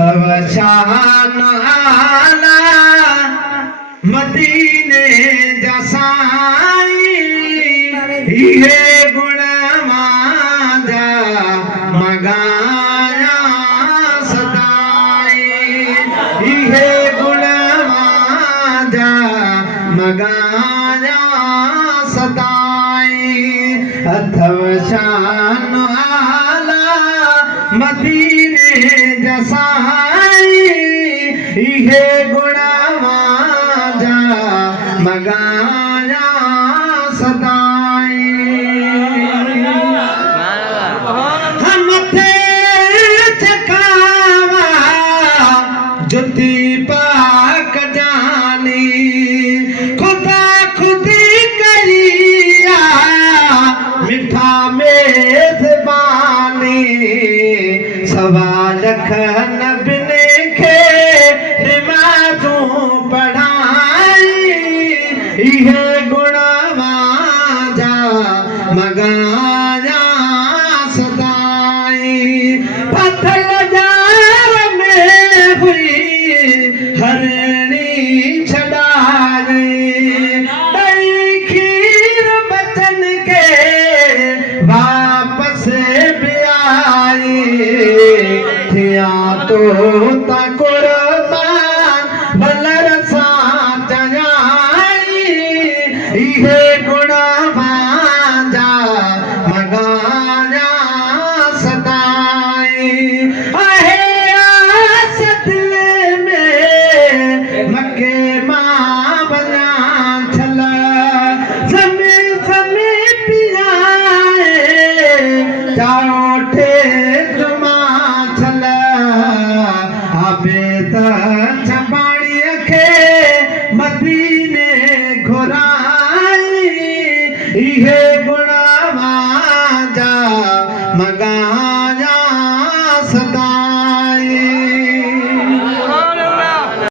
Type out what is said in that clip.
अथव शान आला मदीने जसाई इहे गुण मांजा मगाया सदाई इहे गुण मांजा मगाया सदाई अथव शान आला मदीने जसाई इहे गुण मांजा मगाया सदाई हम थे चकावा जुती पाक जानी खुदा खुदी करिया मिठा मेज़बानी सवा लख नबिने खे नमाज़ूं पढ़ाई इहे गुण मांजा मगाया सदाई पथल जार में हुई हरणी छड़ाई दही खीर बचन के वापस भी आई थिया तो कुर्बान भलर सां चयाई इहे गुण मांजा मगाया सदाई आहे आस दिल में मके मां बना छल समी समी पियाए चाठे जुमा छल आबे त छपाड़ीअ खे मदीने घुराई इहे गुण मांजा मगा